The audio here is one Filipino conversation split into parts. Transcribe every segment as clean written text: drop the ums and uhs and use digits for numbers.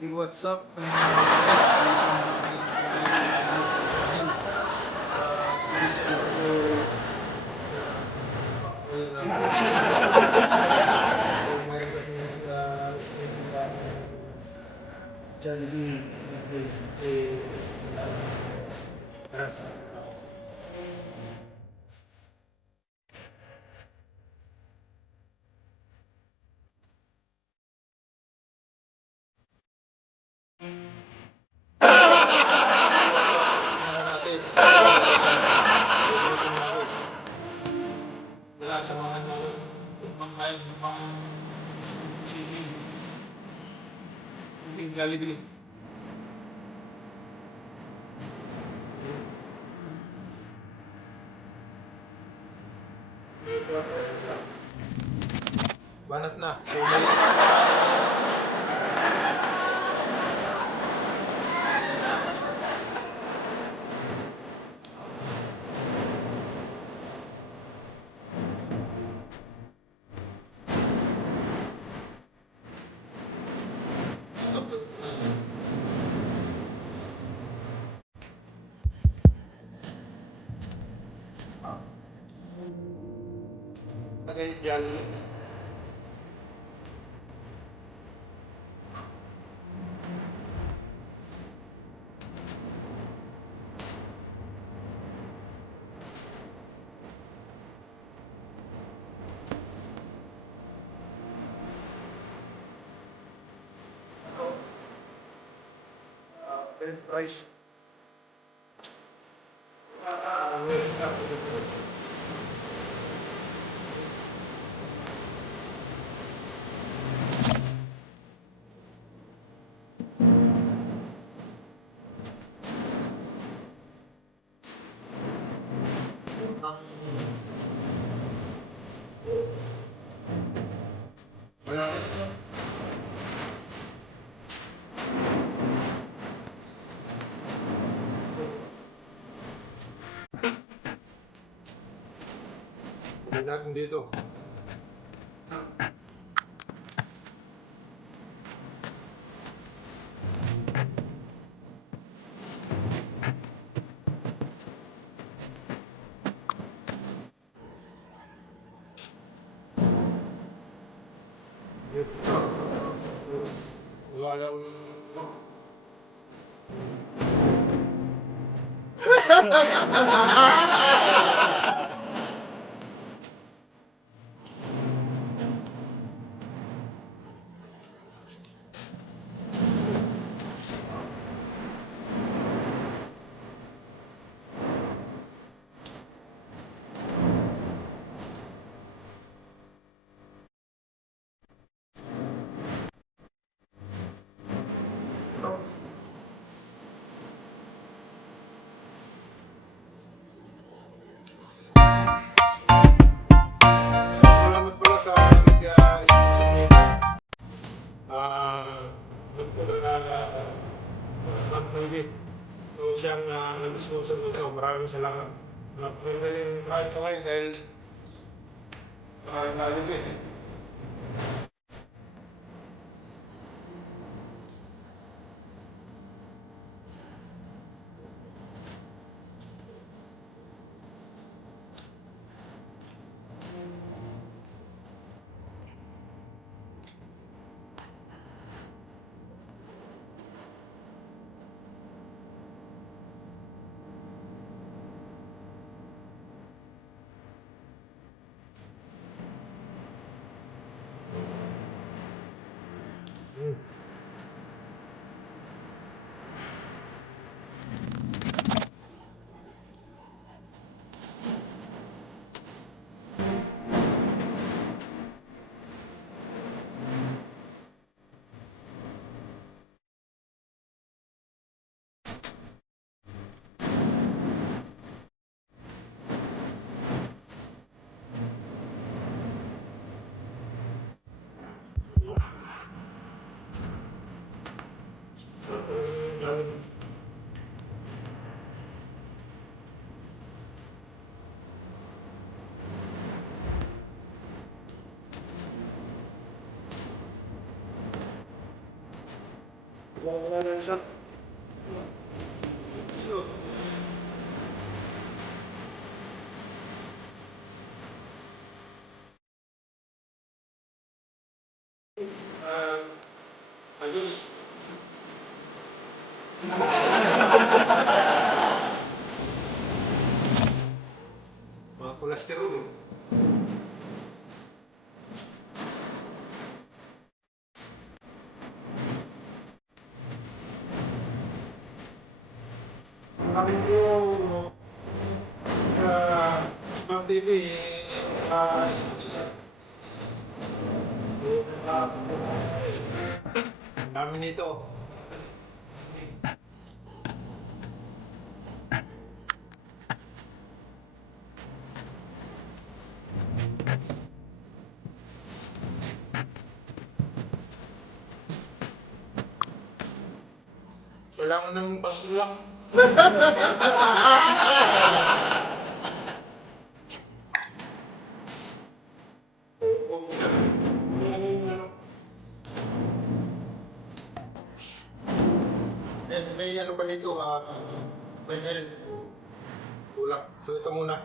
Di WhatsApp. Wala sa mga pangkain ng mga sili. Hindi Jollibee. Banat na. Lagay dyan. French fries. Hindi natin dito. Wala lang. Salamat pala sa nag-sponsor nito. Pag-ulit. So siyang nag-sponsor nito. Maraming salamat. Pwede kahit ito ngayon dahil Jollibee. Wala na siya. Ah, ayos. Mga kolesterol. Sabi ko, Mang TV, ah, ang dami nito. Kailangan ng paso lang. May ano pa dito, may kulang. So ito muna.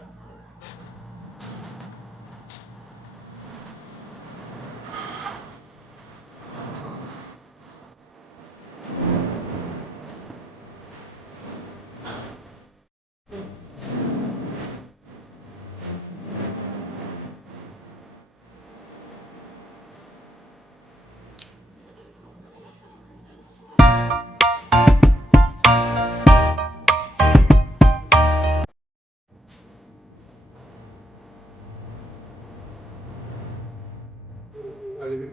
Alin.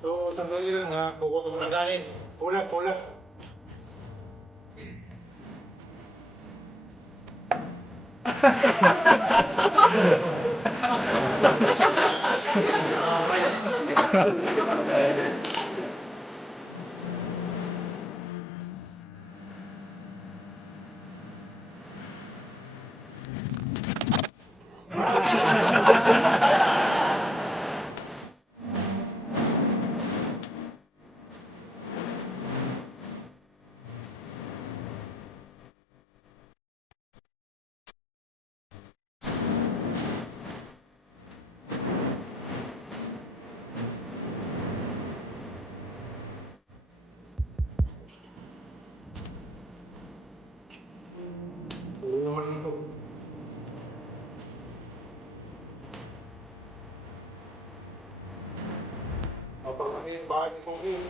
So, sandali lang ha. Kukuha ko ng kanin. Kulang, kulang. Oo naman ito. Papakain, bahay ko yun.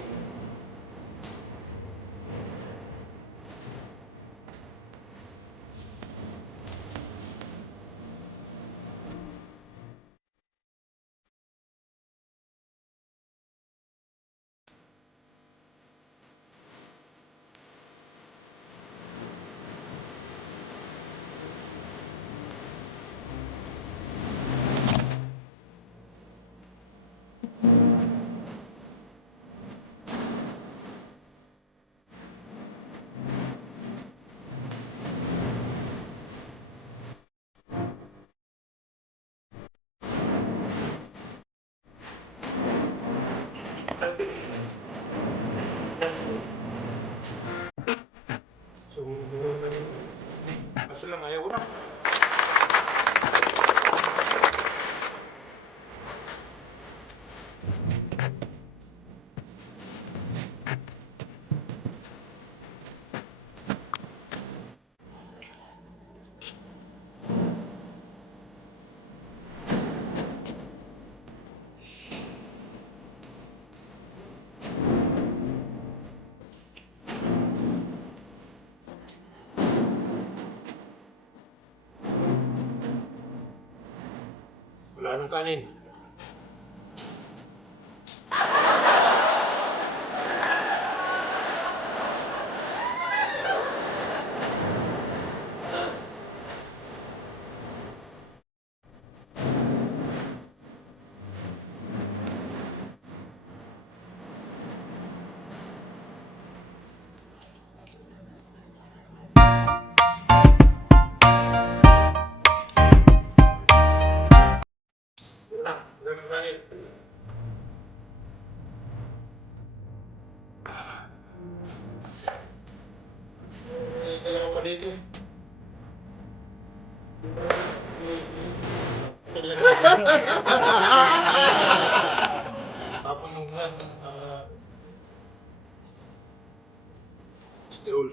So, kaso lang ayaw na. Wala nang kanin. na, nagkakain. Kaya ako dito. Tapos yung still.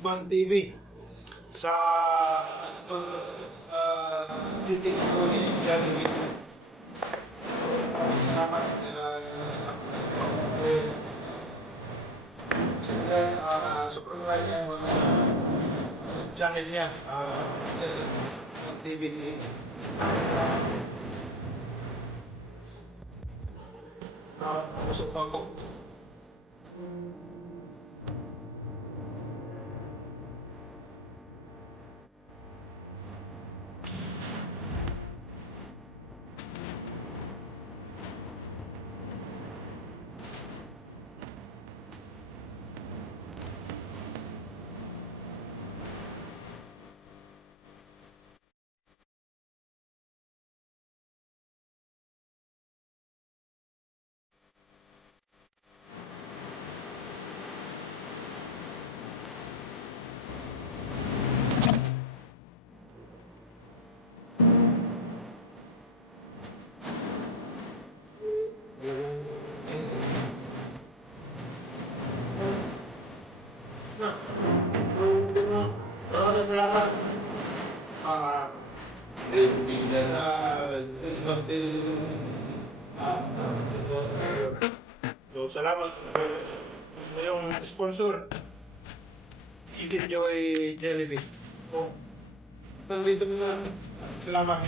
Bang TV sa titik ko ni Jollibee. Salamat sobrang like niya mga channel niya TV. Busog ako. So, salamat sa yung sponsor. Ikit Joy Jollibee. So, nandito na. Salamat.